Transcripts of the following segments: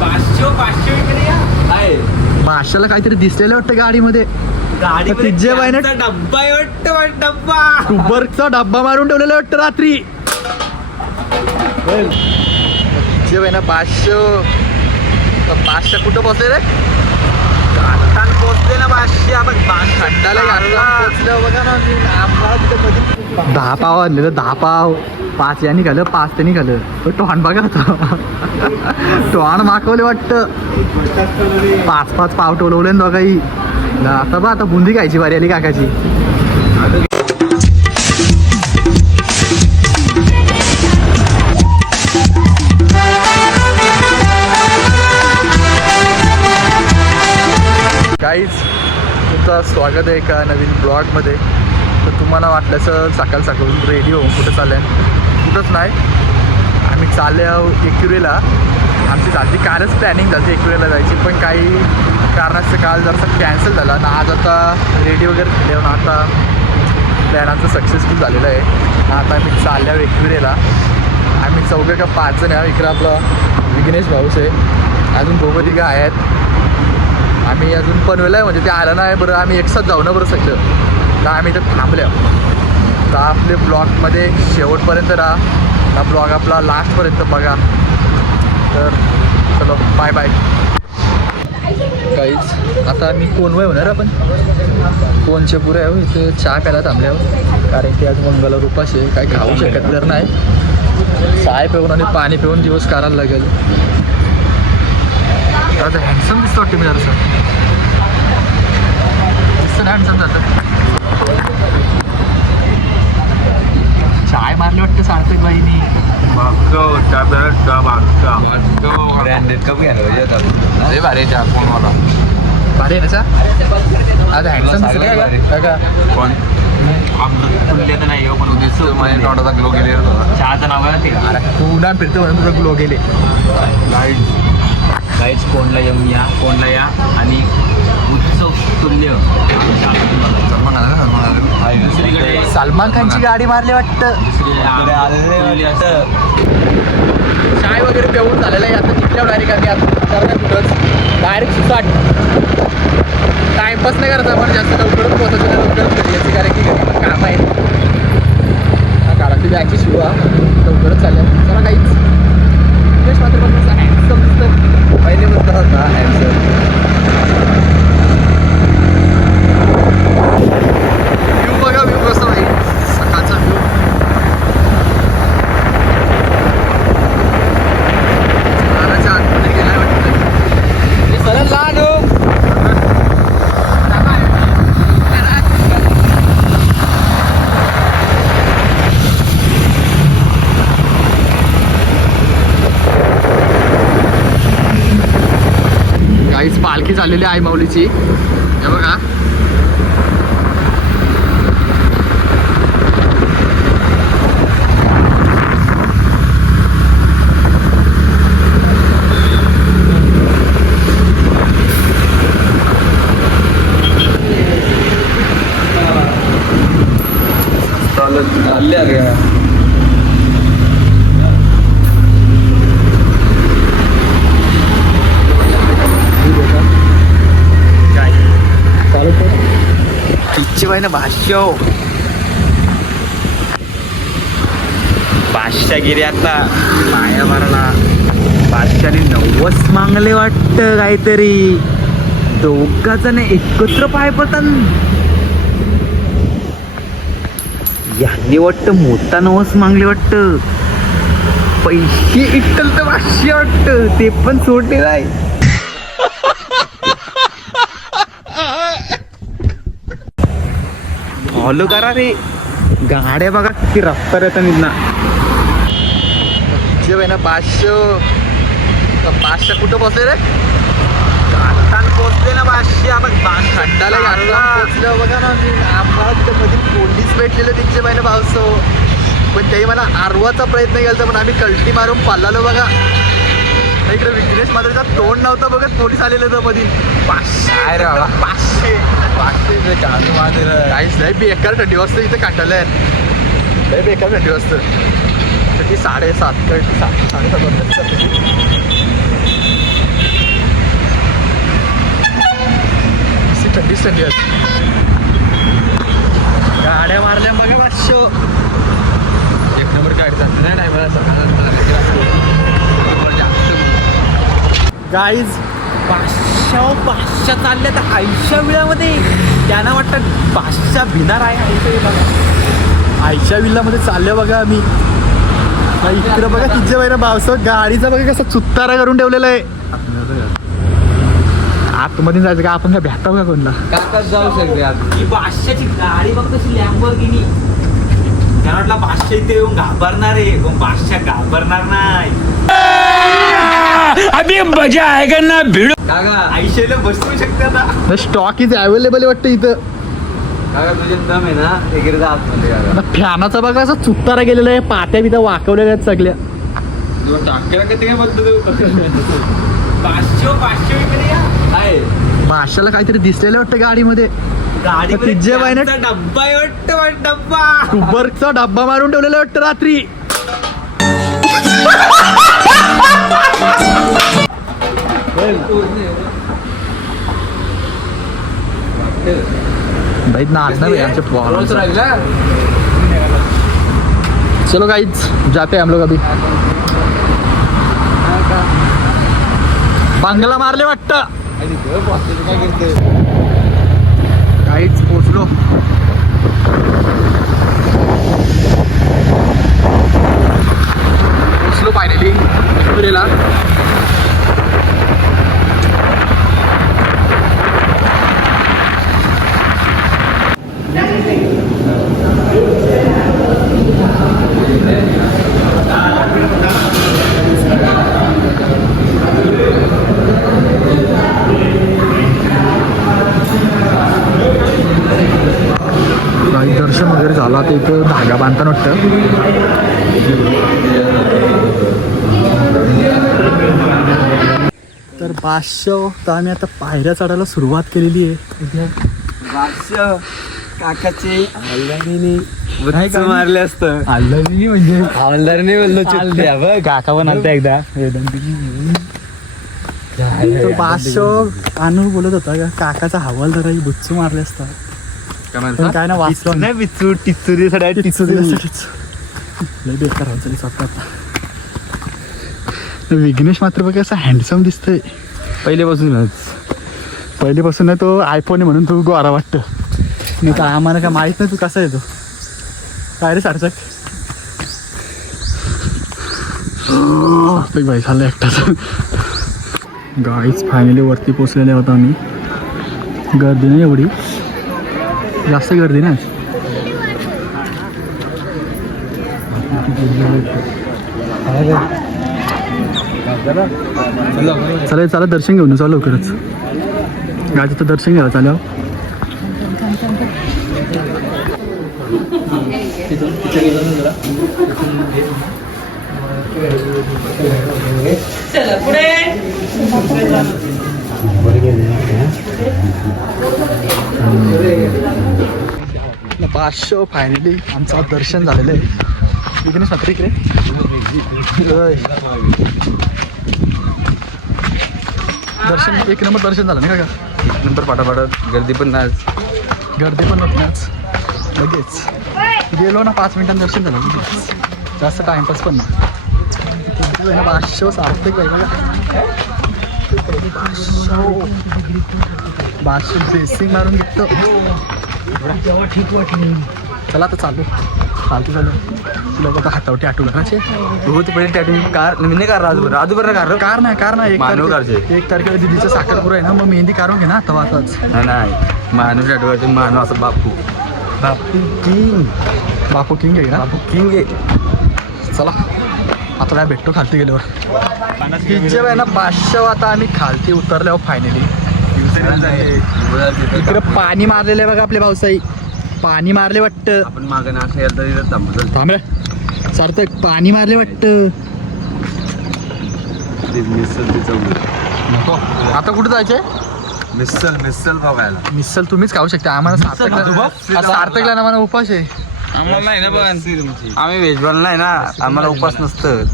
500 इकडे या. माशाला काहीतरी दिसलेलं वाटतं गाडीमध्ये. तिजे बाईने डब्बा आहे वाटतं, डब्बा उबरचा डब्बा मारून ठेवलेला वाटतं रात्री. तिजे बाईना 500 कुठं बसले रे? घाटान पोचले ना 500. आपण खंडाला पोचलं बघा ना. 10 पाव आणलेलं, 10 पाव 5 यांनी खाल्लं, 5 त्यांनी खाल्लं. तो टॉन बघा आता. टॉन मागवले वाटतं. 5 पाव टोलवले ना दोघाही. आता बा आता बुंदी खायची बारी आली काकाची. काहीच तुमचं स्वागत आहे एका नवीन ब्लॉगमध्ये. तर तुम्हाला वाटल्याचं सकाळ रेडी होऊन कुठं चाललं आहे? कुठंच नाही, आम्ही चालले आहोत एकविरेला. आमची झाली कालच प्लॅनिंग झाली एकविरेला जायची, पण काही कारणाचं काल जरासा कॅन्सल झाला ना. आज आता रेडी वगैरे केल्यावर आता प्लॅन आमचं सक्सेसफुल झालेलं आहे. आता आम्ही चालल्या आहोत एकविरेला. आम्ही 4 का 5 जण आहे. इकडं आपला विघ्नेश भाऊस आहे, अजून 2-3 आहेत. आम्ही अजून पनवेला आहे, म्हणजे ते आलं नाही. बरं आम्ही एकसाथ जाऊ ना बरं सगळं. तर आम्ही इथं थांबल्या. तर आपले ब्लॉगमध्ये शेवटपर्यंत राहा. हा ब्लॉग आपला लास्टपर्यंत बघा. तर चलो बाय बाय. काहीच आता आम्ही कोणवय होणार. आपण कोणचे पुरे आहे इथे चहा प्यायला थांबल्यावर, कारण की आज मंगळवार उपास आहे. काही खाऊ शकत जर नाही. चाय पिऊन आणि पाणी पिऊन दिवस काढायला लागेल. आता हँडसम दिसतं वाटतं मी जरासं. दिसतं ना हँडसम जातं. चाय मारली वाटतं सार्थक बाईनी. ब्रँडेड कप घ्यायला पाहिजे. अरे भारी चहा कोणवाला भारी आहे ना चहा. आता हँडसम दिसतं का कोण अमृत तुल्य तर नाही हो, पण दिसतो माझ्या तोंडाचा ग्लो गेले. चहाचं नाव आहे ना ते. अरे तू ना फिरतो म्हणून तुझं ग्लो गेले. गाईड्स कोणला येऊन या, कोणला या आणि उत्सव तुल्य. दुसरीकडे सलमान खानची गाडी मारली वाटतं. चाय वगैरे पिऊन झालेलं आहे. आता तिथल्या डायरेक्ट आम्ही आता कुठंच डायरेक्ट सुसाट. टाइमपास नाही करायचा, आपण जास्त लवकरच पोहोचायचं नाही, लवकरच घरी यायची, कारण की घरी पण काम आहे. काळाची बॅगची शिवा लवकरच चालेल. चला काहीच मात्र पण हँडसम दिसतं. पहिले म्हणतात ना हँडसम. व्ह्यू बघा, व्ह्यू कसा आहे सकाळचा व्ह्यू. घराच्या आतमध्ये गेला वाटतं. सरळ लहान हो. काहीच पालखी चाललेली आहे माऊलीची. हे बघा चालले अरे भाई ना बादशागिरी आता पाया मारला. बादशाने 90 मागले वाटतं काहीतरी. दोघाचं एकत्र पाय पडतात. यांनी वाटतं मोठा 90 मागले वाटतं. पैसे इटल तर 500 वाटतं, ते पण सोडले नाही. फॉलो करा रे. गाड्या बघा किती रफ्तार येतात निघणं. जे ना 500 कुठं बसले रे? घाटान पोचले ना 500. आपण खंडाला पोचलं बघा ना. आम्हाला तिथे मध्ये पोलीस भेटलेले तिथे महिने 500. पण ते मला आरवाचा प्रयत्न केला, पण आम्ही कल्टी मारून पाळलो बघा. इकडे विघ्नेश मात्र तोंड नव्हतं बघत, पोलीस आलेले तर मध्ये. 500 काहीच नाही. बेकार थंडी वाजतं इथं काटायला. लय बेकार थंडी वाजतं. तर ती 7:30 साडेसात वाजता. कडकच थंडी आहे. गाड्या मारल्या बघा 500. एक नंबर गाडी जाते नाही मला गाईज 500 चालल्या तर 80 विळामध्ये त्यांना वाटतं 500 भिणार आहे. 80 विल्लामध्ये चालल्या बघा आम्ही. इकडं बघा तिच्या बाईला भावसं गाडीचा बघा कसा चुत्तारा करून ठेवलेला आहे. आतमध्ये जायचं का आपण काय भेटाव का कोणला जाऊ शकते ही 500ची गाडी बघ तशी लॅम्बोर्गिनी. त्यांना वाटलं 500 इथे येऊन घाबरणार आहे पण 500 घाबरणार नाही. अभी मजा आएगा ना भिड. काका 80ला बसवू शकते आता. स्टॉक इज अवेलेबल वाटतं इथं. काका तुझे दम आहे ना वगैरे आतमध्ये काका. फॅनाचा बघा असं चुत्तारा गेलेला आहे. पात्या बित्या वाकवलेल्या आहेत सगळ्या. टाक्याला किती काय बदलू 500 इकडे या आहे. भाषाला काहीतरी दिसलेलं वाटतं गाडीमध्ये. गाडीमध्ये तिच्या बाईने डब्बा आहे वाटतं डब्बा. उबरचा डब्बा मारून ठेवलेला वाटतं रात्री. भाई नाचना भाई आमचे चलो गाइस जाते हैं हम लोग अभी. बांगला मारले वाटतं. गाइस पोचलो. फायनली पुरेला. काही दर्शन वगैरे झालं आता इथं धागा बांधताना वाटतं. तर 500 तर आम्ही आता पायऱ्या चढायला सुरुवात केलेली आहे. 500 काकाचे हल्ल्याने मारले असतं. आल्लानी म्हणजे हवालदारने बोललो चुकते काका पण आलता एकदा. तर 500 अनु बोलत होता का काकाचा हवालदारही बुच्चू मारले असतात. पण काय ना वाचलो नाही बिचू टिचुरी सगळ्या लय बेकार व्हायचं स्वतः. विघ्नेश मात्र बघा असं हँडसम दिसतंय पहिलेपासून नाही. तो आयफोन आहे म्हणून तू गोरा वाटतं. नाही तर आम्हाला काय माहित नाही तू कसा येतो काय रे सारचक. बाई झालं एकटाच. गाईच फायनली वरती पोचलेले होतो आम्ही. गर्दी नाही एवढी जास्त गर्दी नाही. चला चला दर्शन घेऊन चालू लवकरच. गाडीचं दर्शन घ्यायला चालू. आपलं 500 फायनली आमचं दर्शन झालेलं आहे. विघ्नेश मात्र इकडे दर्शन एक नंबर दर्शन झालं नाही का. नंतर पाठापाठात गर्दी पण नाही नव्हती आज. लगेच गेलो ना 5 मिनिटांनी दर्शन झालं लगेच. जास्त टाइमपास पण नाही. 500 सार्थक आहे बघा. 500 ड्रेसिंग मारून घेतो. चला आता चालू तुला बघा हातावटी आठवू करायचे. कार नाही कार कार नाही मानव कारचे. 1 तारखेला दिदीचा साखरपुरा आहे ना मग मेहंदी काढून घे ना आता वाचाच. नाही मानव आठवड्याचे मानव असं बापू किंग आहे ना. बापू किंग आहे. चला आता काय भेटतो खालती गेल्यावर. हिच्या ना 500 आता आम्ही खालती उतरल्यावर फायनली. इकडे पाणी मारलेलं आहे बघा आपल्या भाऊसाई. पाणी मारले वाटतं. आपण मागे नाश्ता थांब सार्थक पाणी मारले वाटतं. आता कुठं जायचंय. मिसल बघायला. मिसल तुम्हीच खाऊ शकता. आम्हाला सार्थकला ना मला उपास आहे. आम्हाला नाही ना पण आम्ही व्हेजवाल नाही ना. आम्हाला उपास नसतं.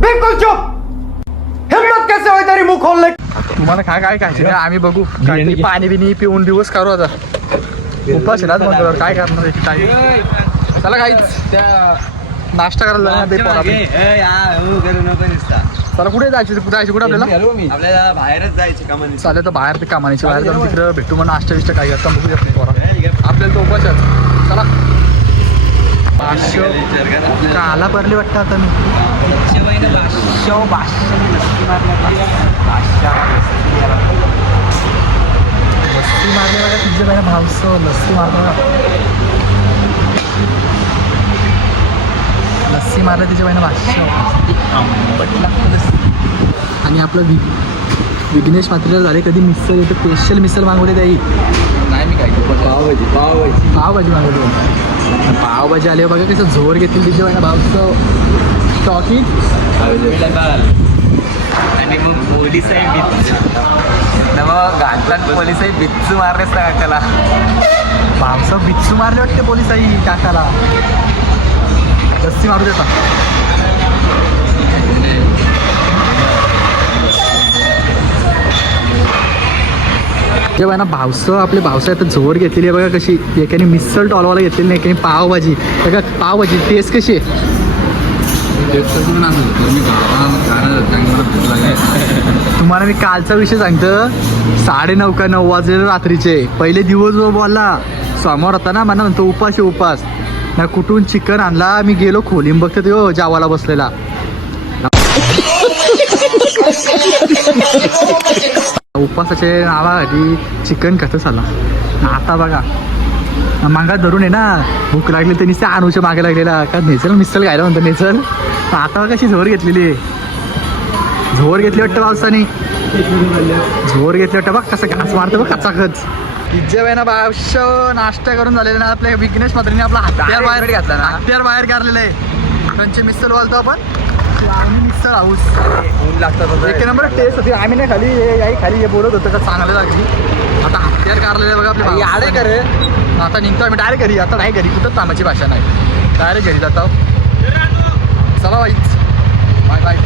बिलकुल चुप. हिम्मत कैसे होई तेरी मुंह खोलने. तुम्हाला काय काय खायचं ते आम्ही बघू काही पाणी बिनी पिऊन दिवस करू आता उपास आहे ना मंगळवार काय करणार आहे काही चला काहीच त्या नाश्ता करायला जाणार ते पोरं आपण. चला कुठे जायचं कुठे आपल्याला आपल्याला बाहेरच जायचं का म्हणजे चालेल तर बाहेर ते कामानीचे बाहेर जाऊन तिकडं भेटू मग नाश्ता विष्टा काही आता बघू शकतो पोरा आपल्याला तो उपास आहे चला 500 काला भरली वाटतं आता मी 500 लस्सी मारले बघा तुझ्या बाईला भावसं लस्सी मारलं लस्सी मारलं त्याच्या बाईनं 500 आणि आपलं विघ्नेश मात्रेला झाले कधी मिसल येतं स्पेशल मिसल मागवले त्याही नाही मी काय पावभाजी पावभाजी मागवली पावभाजी आले बघा कसं जोर घेतील तिच्या बाईनं भावसं टॉकी आणि मग पोलीस आहे मग घाटलात पोलीस आहे बिच्चू मारलेस ना त्याला भावसं बिच्चू मारले वाटते पोलिसाई काकाला लस्सी मारू देता जेव्हा ना भावसं आपले भावसं आता जोर घेतलेली आहे बघा कशी एकाने मिसल टॉलवाला घेतलेली नाही एकाने पावभाजी बघा पावभाजी टेस्ट कशी आहे तुम्हाला मी कालचा विषय सांगतो 9:30 का 9 वाजले रात्रीचे पहिले दिवस बोलला सोमवार होता ना मला म्हणतो उपास आहे उपास ना कुठून चिकन आणला मी गेलो खोलीम बघतो तो जावाला बसलेला उपासाचे नावासाठी चिकन कसं झाला आता बघा मागा धरून आहे ना भूक लागली तर नुसते अनुच्या मागे लागलेला का नेचल मिसल खायला म्हणतो नेचल आता कशी झोर घेतलेली आहे झोर घेतली वाटतं पावसाने झोर घेतली वाटतं बघ कसं घास मारतं बघ कचाकच पिझ्झा बाय ना नाश्ता करून झालेला ना आपल्या विघ्नेश मात्रेने आपला हत्यार बाहेर घातला ना हत्यार बाहेर काढलेलं आहे त्यांचे मिसल वालतो आपण मिक्सर हाऊस ऊन लागतात एक नंबर टेस्ट होती आम्ही नाही खाली याही खाली हे बोलत होतं का चांगलं लागली आता हत्यार काढलेलं बघा आपले आडे करे आता निघतो आम्ही डायरेक्ट घरी आता नाही घरी कुठं कामाची भाषा नाही डायरेक्ट घरी जातो चला वाईच बाय बाय